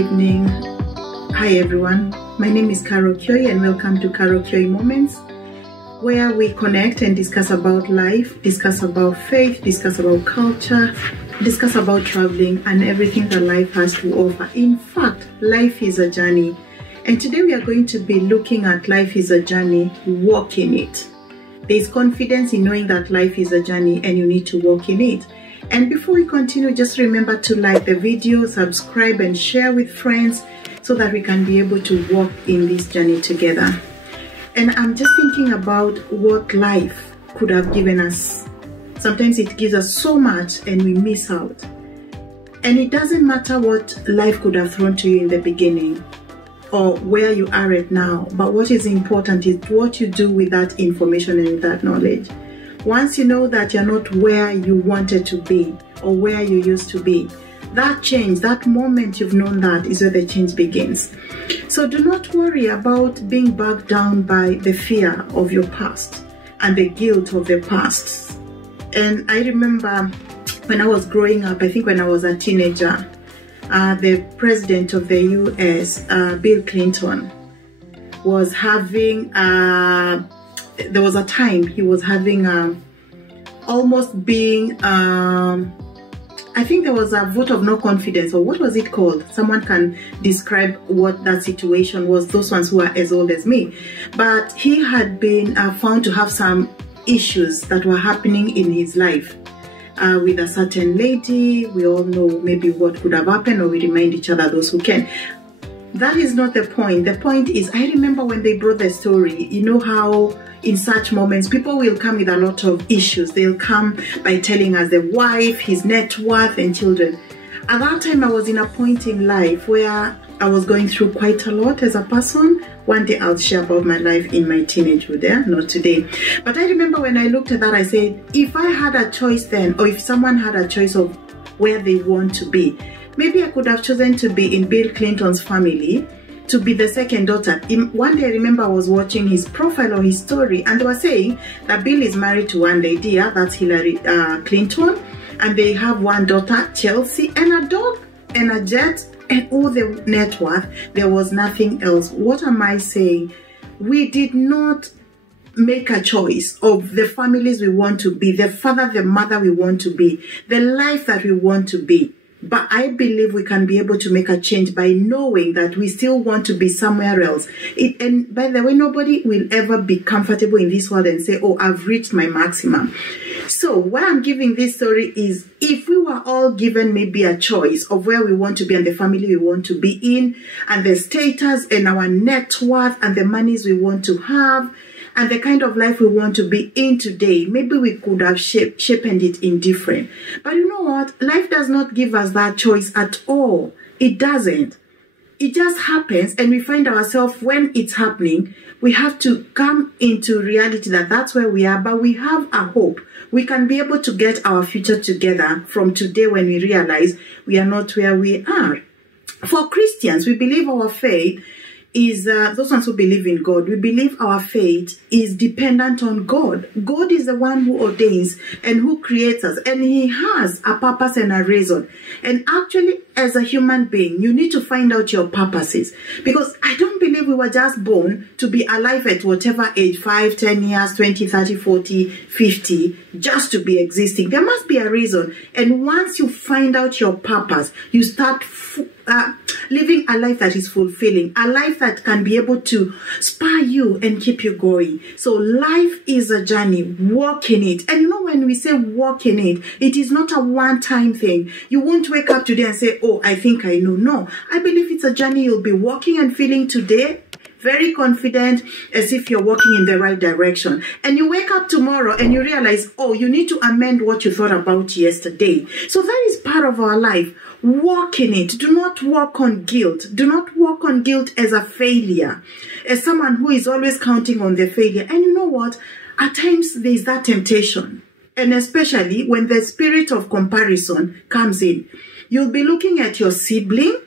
evening. Hi everyone, my name is Carol Kyoy and welcome to Carol Kyoy Moments, where we connect and discuss about life, discuss about faith, discuss about culture, discuss about traveling and everything that life has to offer. In fact, life is a journey. And today we are going to be looking at life is a journey, walk in it. There is confidence in knowing that life is a journey and you need to walk in it. And before we continue, just remember to like the video, subscribe and share with friends so that we can be able to walk in this journey together. And I'm just thinking about what life could have given us. Sometimes it gives us so much and we miss out. And it doesn't matter what life could have thrown to you in the beginning or where you are right now, but what is important is what you do with that information and with that knowledge. Once you know that you're not where you wanted to be or where you used to be, that change, that moment you've known that is where the change begins. So do not worry about being bogged down by the fear of your past and the guilt of the past. And I remember when I was growing up, I think when I was a teenager, the president of the US, Bill Clinton, was having there was a time he was having almost being I think there was a vote of no confidence, or what was it called? Someone can describe what that situation was, those ones who are as old as me. But he had been found to have some issues that were happening in his life with a certain lady. We all know maybe what could have happened, or we remind each other, those who can. That is not the point. The point is, I remember when they brought the story, you know how in such moments, people will come with a lot of issues. They'll come by telling us the wife, his net worth and children. At that time, I was in a point in life where I was going through quite a lot as a person. One day I'll share about my life in my teenagehood, not today. But I remember when I looked at that, I said, if I had a choice then, or if someone had a choice of where they want to be, maybe I could have chosen to be in Bill Clinton's family, to be the second daughter. One day I remember I was watching his profile or his story, and they were saying that Bill is married to one lady, that's Hillary Clinton, and they have one daughter, Chelsea, and a dog and a jet and all the net worth. There was nothing else. What am I saying? We did not make a choice of the families we want to be, the father, the mother we want to be, the life that we want to be. But I believe we can be able to make a change by knowing that we still want to be somewhere else. And by the way, nobody will ever be comfortable in this world and say, oh, I've reached my maximum. So why I'm giving this story is, if we were all given maybe a choice of where we want to be and the family we want to be in, and the status and our net worth and the monies we want to have, and the kind of life we want to be in today, maybe we could have shaped it in different. But you know what? Life does not give us that choice at all. It doesn't. It just happens, and we find ourselves, when it's happening, we have to come into reality that that's where we are, but we have a hope. We can be able to get our future together from today when we realize we are not where we are. For Christians, we believe our faith is, those ones who believe in God, we believe our faith is dependent on God. God is the one who ordains and who creates us, and he has a purpose and a reason. And actually, as a human being, you need to find out your purposes, because I don't believe we were just born to be alive at whatever age, 5, 10 years, 20, 30, 40, 50, just to be existing. There must be a reason. And once you find out your purpose, you start living a life that is fulfilling, a life that can be able to spur you and keep you going. So life is a journey. Walk in it. And you know, when we say walk in it, it is not a one-time thing. You won't wake up today and say, oh, I think I know. No, I believe it's a journey you'll be walking and feeling today, very confident, as if you're walking in the right direction. And you wake up tomorrow and you realize, oh, you need to amend what you thought about yesterday. So that is part of our life. Walk in it. Do not walk on guilt. Do not walk on guilt as a failure, as someone who is always counting on the failure. And you know what? At times there is that temptation. And especially when the spirit of comparison comes in. You'll be looking at your sibling,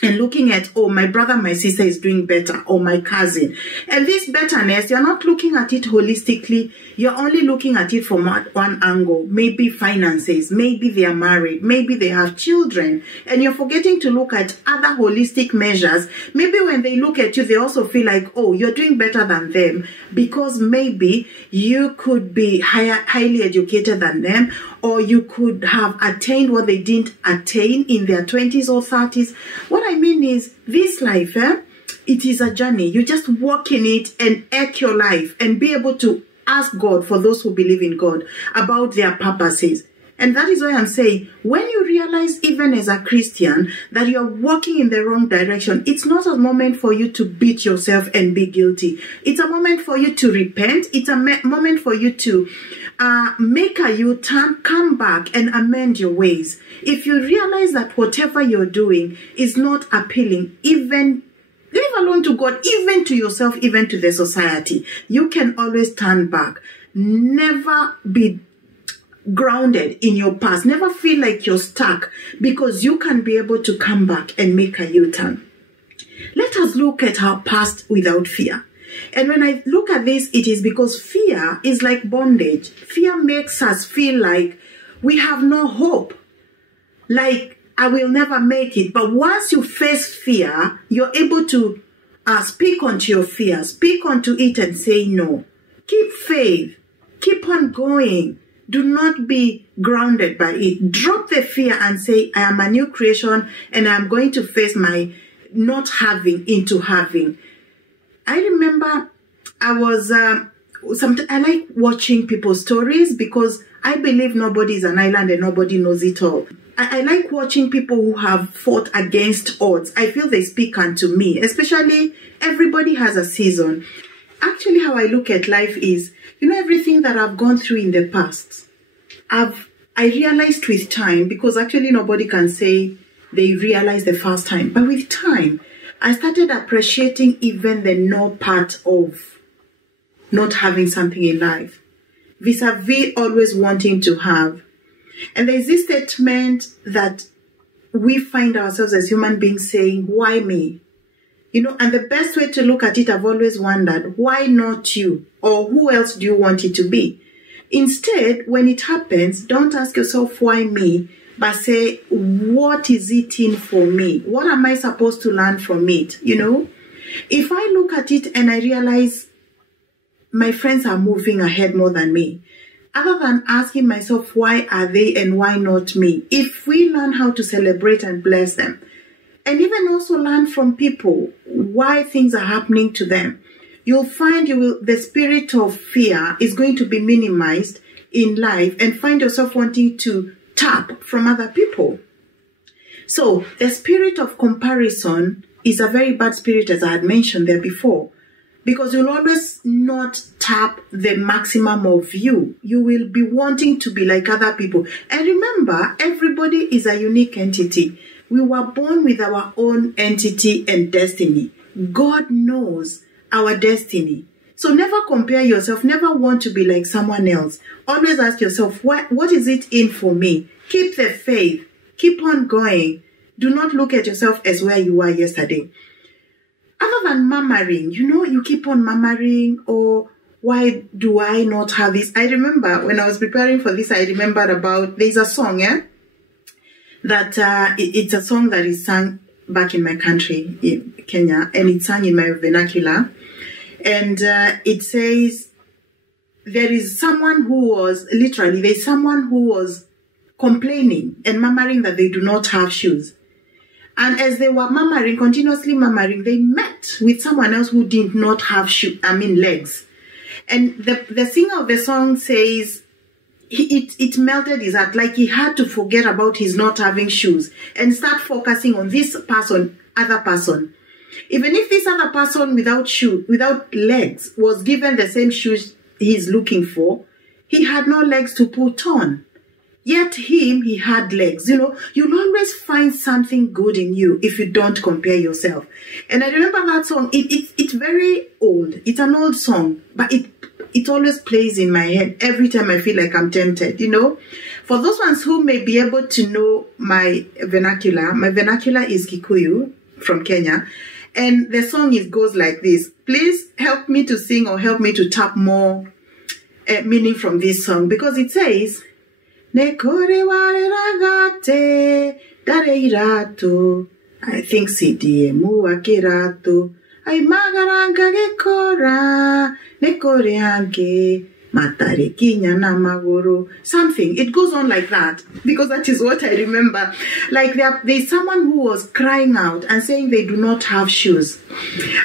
and looking at, oh, my brother, my sister is doing better, or my cousin. And this betterness, you're not looking at it holistically. You're only looking at it from one angle. Maybe finances, maybe they are married, maybe they have children. And you're forgetting to look at other holistic measures. Maybe when they look at you, they also feel like, oh, you're doing better than them, because maybe you could be highly educated than them, or you could have attained what they didn't attain in their 20s or 30s. What I mean is, this life, it is a journey. You just walk in it and act your life and be able to ask God, for those who believe in God, about their purposes. And that is why I'm saying, when you realize, even as a Christian, that you're walking in the wrong direction, it's not a moment for you to beat yourself and be guilty. It's a moment for you to repent. It's a moment for you to make a U-turn, come back and amend your ways. If you realize that whatever you're doing is not appealing, even leave alone to God, even to yourself, even to the society, you can always turn back. Never be grounded in your past. Never feel like you're stuck, because you can be able to come back and make a U-turn. Let us look at our past without fear. And when I look at this, it is because fear is like bondage. Fear makes us feel like we have no hope, like I will never make it. But once you face fear, you're able to speak onto your fear, speak onto it and say no. Keep faith, keep on going. Do not be grounded by it. Drop the fear and say, I am a new creation and I'm going to face my not having into having. I remember I like watching people's stories, because I believe nobody is an island and nobody knows it all. I like watching people who have fought against odds. I feel they speak unto me, especially everybody has a season. Actually, how I look at life is, everything that I've gone through in the past, I realized with time, because actually nobody can say they realized the first time, but with time, I started appreciating even the no part of not having something in life, vis-a-vis always wanting to have. And there's this statement that we find ourselves as human beings saying, why me? And the best way to look at it, I've always wondered, why not you? Or who else do you want it to be? Instead, when it happens, don't ask yourself, why me? But say, what is it in for me? What am I supposed to learn from it? If I look at it and I realize my friends are moving ahead more than me, other than asking myself, why are they and why not me? If we learn how to celebrate and bless them, and even also learn from people why things are happening to them, you'll find the spirit of fear is going to be minimized in life, and find yourself wanting to tap from other people. So the spirit of comparison is a very bad spirit, as I had mentioned there before, because you'll always not tap the maximum of you. You will be wanting to be like other people. And remember, everybody is a unique entity. We were born with our own entity and destiny. God knows our destiny. So never compare yourself. Never want to be like someone else. Always ask yourself, what is it in for me? Keep the faith. Keep on going. Do not look at yourself as where you were yesterday. Other than murmuring, you keep on murmuring, or why do I not have this? I remember when I was preparing for this, I remembered there's a song, that it's a song that is sung back in my country, in Kenya, and it's sung in my vernacular. And it says, there's someone who was complaining and murmuring that they do not have shoes. And as they were continuously murmuring, they met with someone else who did not have legs. And the singer of the song says, it melted his heart, like he had to forget about his not having shoes and start focusing on this other person. Even if this other person without legs was given the same shoes he's looking for, he had no legs to put on. Yet he had legs. You'll always find something good in you if you don't compare yourself. And I remember that song. It's very old. It's an old song, but it always plays in my head every time I feel like I'm tempted, For those ones who may be able to know my vernacular is Kikuyu. from Kenya. And the song goes like this. Please help me to sing or help me to tap more meaning from this song, because it says, Nekore ware ragate dare irato. I think CDMU akirato. Ay magaranga gekora nekore anke matare kinya na magoro. Something. It goes on like that, because that is what I remember. Like there's someone who was crying out and saying they do not have shoes.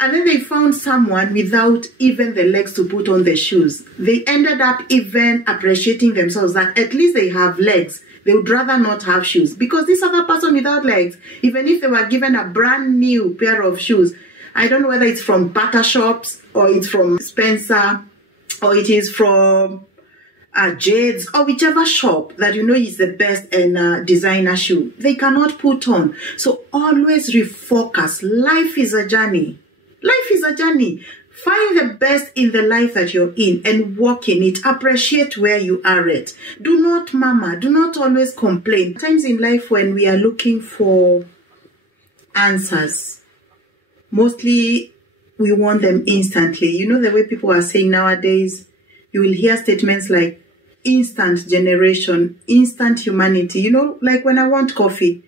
And then they found someone without even the legs to put on the shoes. They ended up even appreciating themselves that at least they have legs. They would rather not have shoes, because this other person without legs, even if they were given a brand new pair of shoes, I don't know whether it's from Butter Shops or it's from Spencer or it is from Jade's or whichever shop that you know is the best and designer shoe, they cannot put on. So always refocus. Life is a journey. Life is a journey. Find the best in the life that you're in and walk in it. Appreciate where you are at. Do not murmur. Do not always complain. Times in life when we are looking for answers, mostly we want them instantly. You know the way people are saying nowadays, you will hear statements like instant generation, instant humanity. You know, like when I want coffee,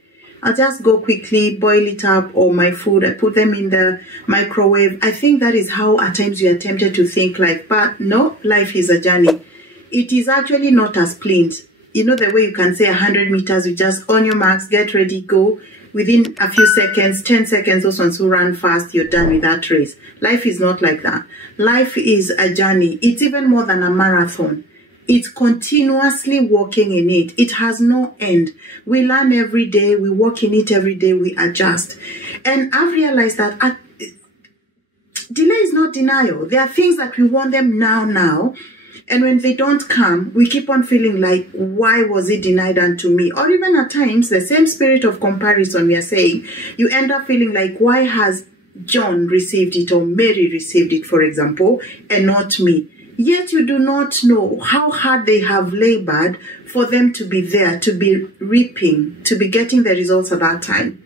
I'll just go quickly, boil it up, or my food, I put them in the microwave. I think that is how at times we are tempted to think like, but no, life is a journey. It is actually not a sprint. You know the way you can say 100 meters, you just on your marks, get ready, go. Within a few seconds, 10 seconds, those ones who run fast, you're done with that race. Life is not like that. Life is a journey. It's even more than a marathon. It's continuously walking in it. It has no end. We learn every day. We walk in it every day. We adjust. And I've realized that delay is not denial. There are things that we want them now. And when they don't come, we keep on feeling like, why was it denied unto me? Or even at times, the same spirit of comparison we are saying, you end up feeling like, why has John received it or Mary received it, for example, and not me? Yet you do not know how hard they have labored for them to be there, to be reaping, to be getting the results at that time.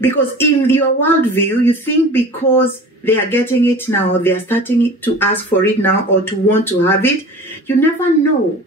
Because in your worldview, you think because they are getting it now, they are starting to ask for it now or to want to have it, you never know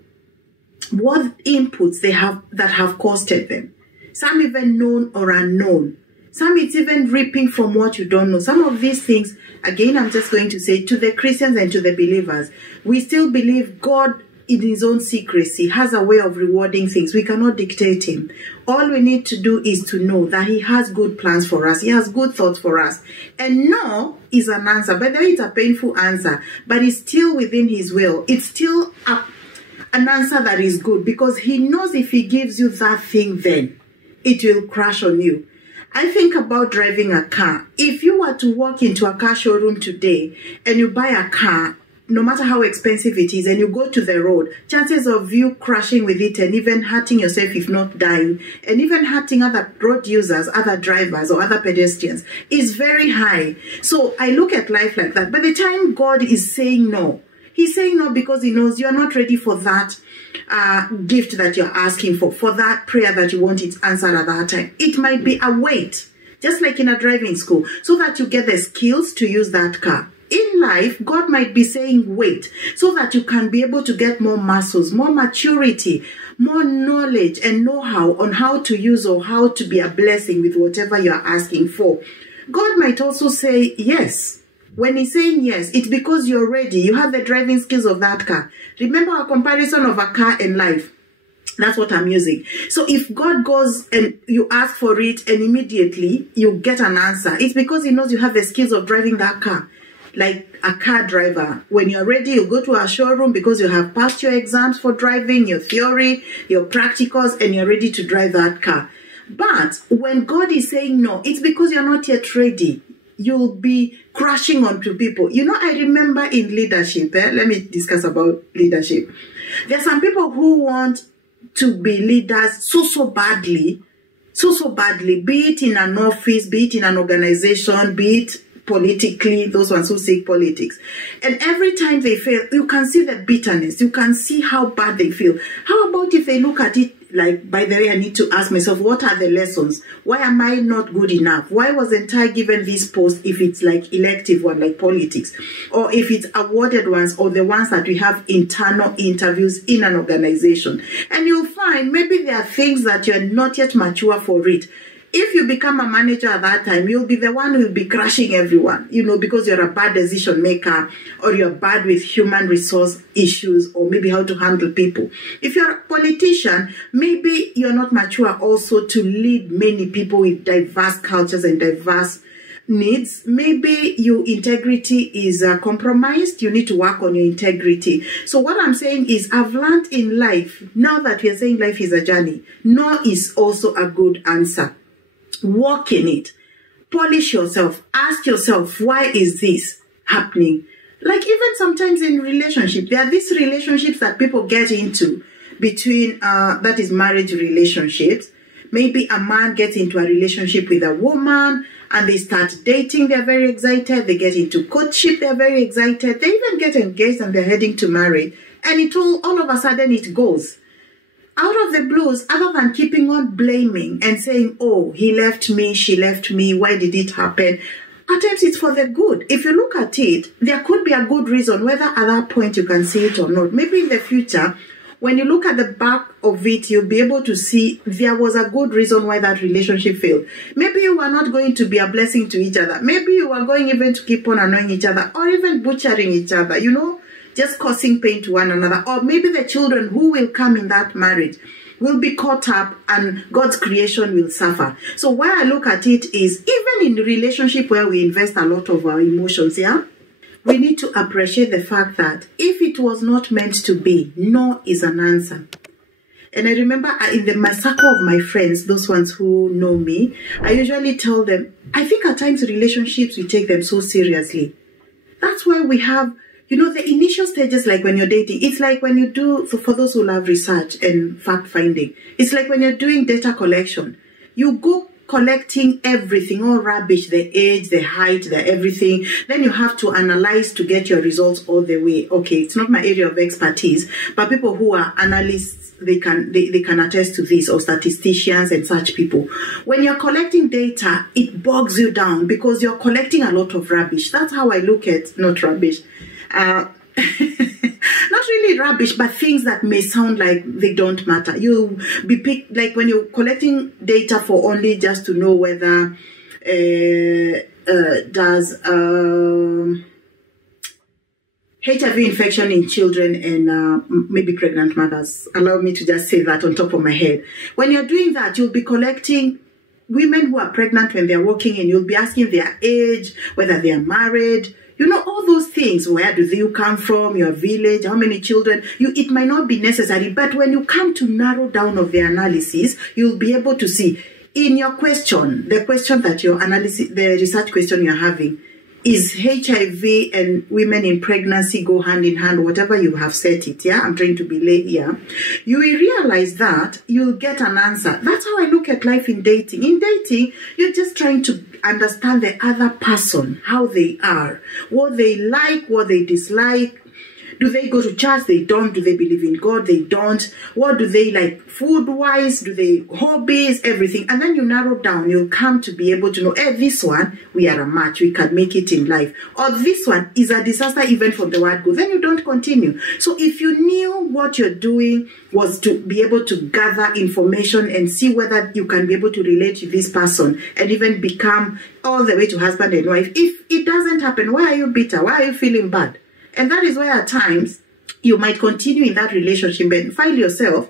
what inputs they have that have costed them. Some even known or unknown. Some it's even reaping from what you don't know. Some of these things, again, I'm just going to say to the Christians and to the believers, we still believe God in his own secrecy has a way of rewarding things. We cannot dictate him. All we need to do is to know that he has good plans for us. He has good thoughts for us. And no is an answer. By the way, it's a painful answer, but it's still within his will. It's still an answer that is good, because he knows if he gives you that thing, then it will crash on you. I think about driving a car. If you were to walk into a car showroom today and you buy a car, no matter how expensive it is, and you go to the road, chances of you crashing with it and even hurting yourself, if not dying, and even hurting other road users, other drivers or other pedestrians is very high. So I look at life like that. By the time God is saying no, he's saying no because he knows you're not ready for that gift that you're asking for that prayer that you want it answered at that time. It might be a wait, just like in a driving school, so that you get the skills to use that car. In life, God might be saying wait, so that you can be able to get more muscles, more maturity, more knowledge and know-how on how to use or how to be a blessing with whatever you're asking for. God might also say yes. When he's saying yes, it's because you're ready. You have the driving skills of that car. Remember our comparison of a car and life. That's what I'm using. So if God goes and you ask for it and immediately you get an answer, it's because he knows you have the skills of driving that car. Like a car driver, when you're ready, you go to a showroom because you have passed your exams for driving, your theory, your practicals, and you're ready to drive that car. But when God is saying no, it's because you're not yet ready. You'll be crashing onto people. You know, I remember in leadership, let me discuss about leadership. There are some people who want to be leaders so badly, be it in an office, be it in an organization, be it politically, those ones who seek politics. And every time they fail, you can see the bitterness. You can see how bad they feel. How about if they look at it like, by the way, I need to ask myself, what are the lessons? Why am I not good enough? Why wasn't I given this post if it's like elective one, like politics? Or if it's awarded ones, or the ones that we have internal interviews in an organization. And you'll find maybe there are things that you're not yet mature for it. If you become a manager at that time, you'll be the one who will be crushing everyone, you know, because you're a bad decision maker, or you're bad with human resource issues, or maybe how to handle people. If you're a politician, maybe you're not mature also to lead many people with diverse cultures and diverse needs. Maybe your integrity is compromised. You need to work on your integrity. So what I'm saying is, I've learned in life, now that we're saying life is a journey, no is also a good answer. Walk in it. Polish yourself. Ask yourself, why is this happening? Like even sometimes in relationship, there are these relationships that people get into between, that is marriage relationships. Maybe a man gets into a relationship with a woman and they start dating, they're very excited. They get into courtship, they're very excited. They even get engaged and they're heading to marriage. And it all of a sudden it goes. Out of the blues, other than keeping on blaming and saying, oh, he left me, she left me, why did it happen? At times it's for the good. If you look at it, there could be a good reason, whether at that point you can see it or not. Maybe in the future, when you look at the back of it, you'll be able to see there was a good reason why that relationship failed. Maybe you were not going to be a blessing to each other. Maybe you were going even to keep on annoying each other, or even butchering each other, you know, just causing pain to one another. Or maybe the children who will come in that marriage will be caught up and God's creation will suffer. So why I look at it is, even in a relationship where we invest a lot of our emotions, yeah, we need to appreciate the fact that if it was not meant to be, no is an answer. And I remember in my circle of my friends, those ones who know me, I usually tell them, I think at times relationships, we take them so seriously. That's why we have, you know, the initial stages, like when you're dating, it's like when you do, for those who love research and fact finding, it's like when you're doing data collection, you go collecting everything, all rubbish, the age, the height, the everything. Then you have to analyze to get your results all the way. Okay, it's not my area of expertise, but people who are analysts, they can attest to this, or statisticians and such people. When you're collecting data, it bogs you down because you're collecting a lot of rubbish. That's how I look at, not rubbish. Not really rubbish, but things that may sound like they don't matter. You'll be picked, like when you're collecting data for only just to know whether does HIV infection in children and maybe pregnant mothers. Allow me to just say that on top of my head. When you're doing that, you'll be collecting women who are pregnant when they're walking, and you'll be asking their age, whether they are married, you know, all those things. Where do you come from, your village, how many children? It might not be necessary, but when you come to narrow down of the analysis, you'll be able to see in your question, the question that your analysis, the research question you're having, is HIV and women in pregnancy go hand in hand, whatever you have set it, yeah? I'm trying to be late here. You will realize that you'll get an answer. That's how I look at life in dating. In dating, you're just trying to understand the other person, how they are, what they like, what they dislike. Do they go to church? They don't. Do they believe in God? They don't. What do they like food-wise? Do they hobbies? Everything. And then you narrow down. You'll come to be able to know, hey, this one, we are a match. We can make it in life. Or this one is a disaster even from the word go. Then you don't continue. So if you knew what you're doing was to be able to gather information and see whether you can be able to relate to this person and even become all the way to husband and wife. If it doesn't happen, why are you bitter? Why are you feeling bad? And that is why at times you might continue in that relationship and find yourself,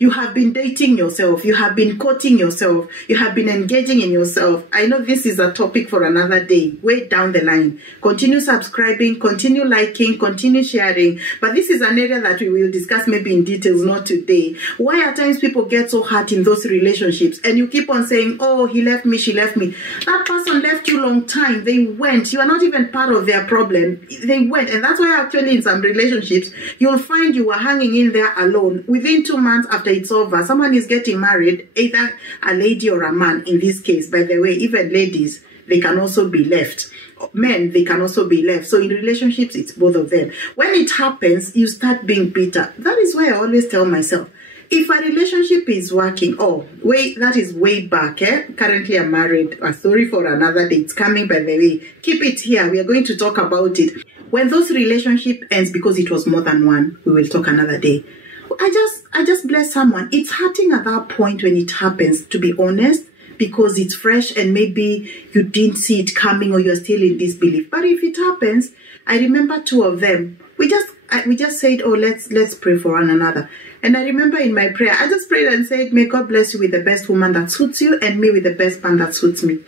you have been dating yourself, you have been courting yourself, you have been engaging in yourself. I know this is a topic for another day, way down the line. Continue subscribing, continue liking, continue sharing. But this is an area that we will discuss maybe in details, not today. Why at times people get so hurt in those relationships and you keep on saying, oh, he left me, she left me. That person left you long time. They went. You are not even part of their problem. They went. And that's why actually in some relationships, you'll find you are hanging in there alone. Within 2 months after it's over, someone is getting married, either a lady or a man in this case. By the way, even ladies, they can also be left. Men, they can also be left. So in relationships, it's both of them. When it happens, you start being bitter. That is why I always tell myself, if a relationship is working, that is way back. Currently, I'm married. A story for another day. It's coming, by the way. Keep it here. We are going to talk about it. When those relationship ends because it was more than one, we will talk another day. I just bless someone. It's hurting at that point when it happens, to be honest, because it's fresh and maybe you didn't see it coming or you're still in disbelief. But if it happens, I remember two of them. We just said, let's pray for one another. And I remember in my prayer, I just prayed and said, may God bless you with the best woman that suits you and me with the best man that suits me.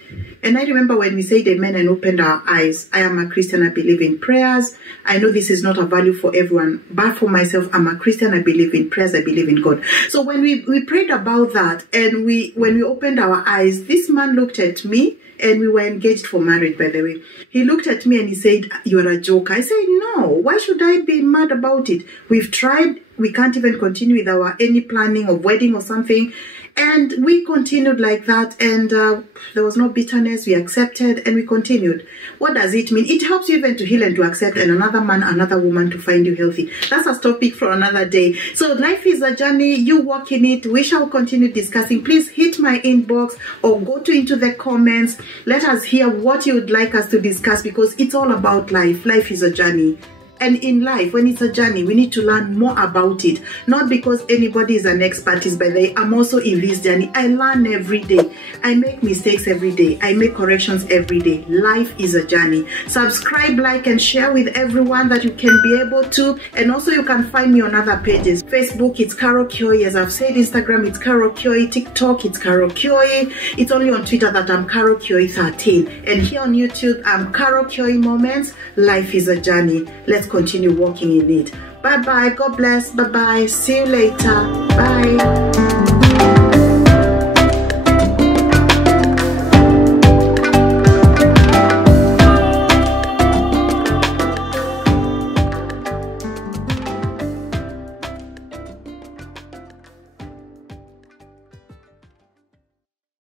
And I remember when we said amen and opened our eyes. I am a Christian, I believe in prayers. I know this is not a value for everyone, but for myself, I'm a Christian, I believe in prayers, I believe in God. So when we prayed about that and when we opened our eyes, this man looked at me, and we were engaged for marriage, by the way. He looked at me and he said, you're a joker. I said, no, why should I be mad about it? We've tried, we can't even continue with any planning of wedding or something. And we continued like that, and there was no bitterness. We accepted and we continued. What does it mean? It helps you even to heal and to accept, and another man, another woman to find you healthy. That's a topic for another day. So life is a journey. You walk in it. We shall continue discussing. Please hit my inbox or go into the comments. Let us hear what you would like us to discuss, because it's all about life. Life is a journey. And in life, when it's a journey, we need to learn more about it. Not because anybody is an expert, by the way. I'm also in this journey. I learn every day. I make mistakes every day. I make corrections every day. Life is a journey. Subscribe, like, and share with everyone that you can be able to. And also you can find me on other pages. Facebook, it's Caro Kioi. As I've said, Instagram, it's Caro Kioi. TikTok, it's Caro Kioi. It's only on Twitter that I'm Caro Kioi 13. And here on YouTube, I'm Caro Kioi Moments. Life is a journey. Let's continue walking in it. Bye bye. God bless. Bye bye. See you later. Bye.